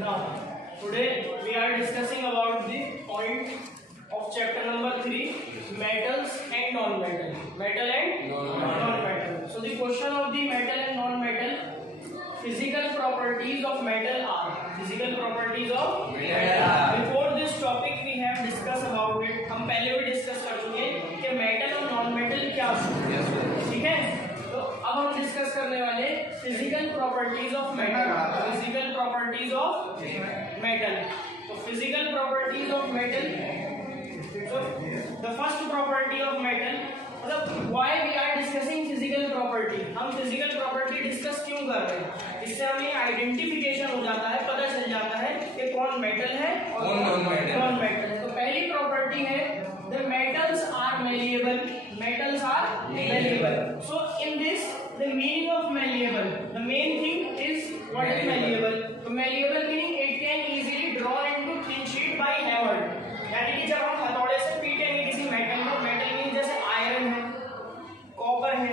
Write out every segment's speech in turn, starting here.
Now, today we are discussing about the point of chapter number 3, metals and non-metal. Metal and non-metal. So the question of the metal and non-metal, physical properties of metal are. Physical properties of metal are. Before this topic we have discussed about it. हम पहले भी discuss कर चुके हैं कि metal और non metal क्या होता है, ठीक है। तो अब हम डिस्कस करने वाले physical properties of metal. Physical properties of metal. तो physical properties of metal, so the first property of metal, मतलब why we are discussing physical property, हम physical property डिस्कस क्यों कर रहे हैं, इससे हमें आइडेंटिफिकेशन हो जाता है, पता चल जाता है कि कौन मेटल है और कौन नॉन मेटल है। तो पहली प्रॉपर्टी है the metals are malleable. Metals are malleable. So in this, the meaning of malleable, the main thing is what is malleable. So malleable meaning it can easily drawn into thin sheet by hammer. यानी कि जब हम हथौड़े से पीटेंगे किसी metal को, metal mean जैसे iron है, कॉपर है,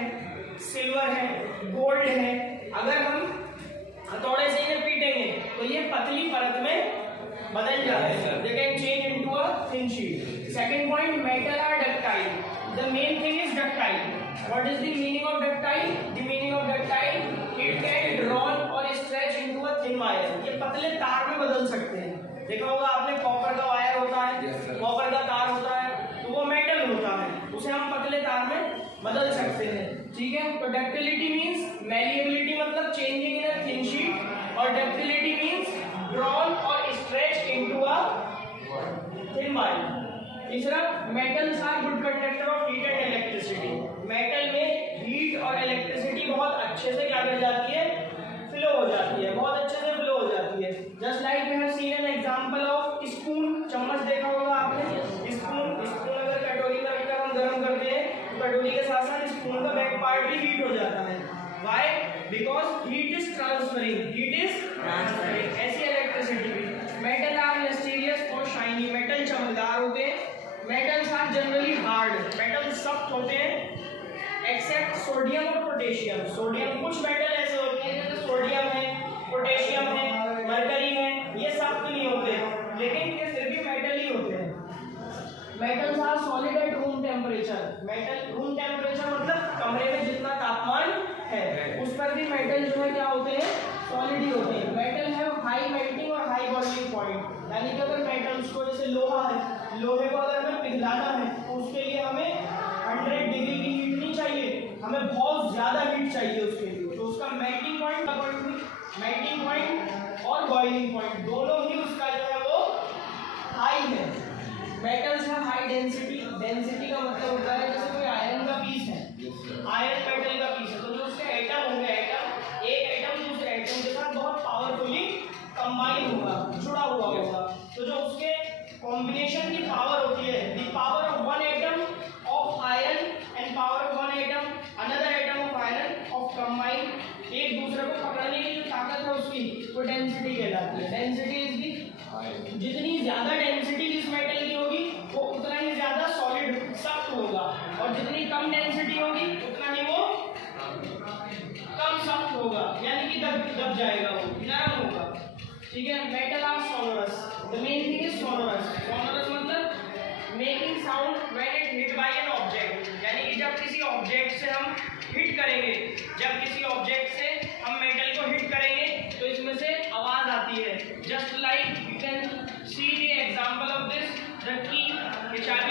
सिल्वर है, गोल्ड है, अगर हम हथौड़े से इन्हें पीटेंगे तो ये पतली परत में बदल जाते हैं। They can change into a thin sheet. Second point, metal are ductile. The main thing is ductile. What is the meaning of ductile? The meaning of ductile, it can drawn or stretch into a thin wire. ये पतले तार में बदल सकते हैं। देखा होगा आपने, कॉपर का वायर होता है, कॉपर का तार होता है, तो वो मेटल होता है, उसे हम पतले तार में बदल सकते हैं, ठीक है। तो डक्टिलिटी मीन्स, मैलिएबिलिटी मतलब changing in a thin sheet, और ductility means drawn or stretched into a thin wire. तीसरा, metals are good conductor of heat and electricity. Metal में हीट और इलेक्ट्रिसिटी बहुत अच्छे से क्या कर जाती है, फ्लो हो जाती है, बहुत अच्छे से फ्लो हो जाती है। Just like we have seen an example of spoon. चम्मच देखा होगा आपने, स्पून अगर कटोरी में रखकर हम गर्म करते हैं तो कटोरी के साथ साथ स्पून का बैक पार्ट भी हीट हो जाता है। Why? Because heat is transferring. ऐसी इलेक्ट्रिसिटी भी। मेटल आर मिस्टीरियस और शाइनी, मेटल चमकदार होते हैं। Metals are generally hard, metal सख्त होते हैं, एक्सेप्ट सोडियम और पोटेशियम। सोडियम, कुछ मेटल ऐसे होते हैं जैसे सोडियम है, पोटेशियम है, मरकरी है, ये सख्त नहीं होते, लेकिन ये फिर भी मेटल ही होते हैं। Metals are solid at room temperature. Metal, room temperature मतलब कमरे में जितना तापमान है उस पर भी मेटल जो है क्या होते हैं, सॉलिड ही होते हैं। मेटल है हाई मेल्टिंग और हाई बॉइलिंग पॉइंट, यानी कि अगर मेटल्स को, जैसे लोहा है, लोहे को अगर हमें पिघलाना है तो उसके लिए हमें 100 डिग्री की हीट नहीं चाहिए, हमें बहुत ज्यादा हीट चाहिए उसके लिए। तो उसका मेल्टिंग पॉइंट और बॉइलिंग पॉइंट दोनों ही उसका जो है वो हाई है। मेटल्स है हाई डेंसिटी। डेंसिटी का मतलब होता है जैसे कोई आयरन का पीस है, आयरन मेटल का पीस है, तो जो उसके एटम होंगे, एक एटम दूसरे एटम के साथ बहुत पावरफुली कंबाइन होगा, जुड़ा हुआ होगा, तो जो उसके कॉम्बिनेशन की पावर होती है, the power of one atom of iron and power of one atom another atom of iron of combine, एक दूसरे को पकड़ने की जो ताकत है उसकी, वो डेंसिटी कहलाती है। डेंसिटी इज दी, जितनी ज्यादा डेंसिटी जिस मेटल की होगी वो उतना ही ज्यादा सॉलिड सख्त होगा, और जितनी कम डेंसिटी होगी उतना ही वो कम सख्त होगा, यानी कि दब जाएगा, वो नरम होगा, ठीक है। Metal are sonorous. The main thing is sonorous. Sonorous मतलब making sound when it hit by an object, यानी कि जब किसी ऑब्जेक्ट से हम हिट करेंगे, जब किसी ऑब्जेक्ट से हम मेटल को हिट करेंगे तो इसमें से आवाज आती है। Just like you can see the example of this, the key, चाबी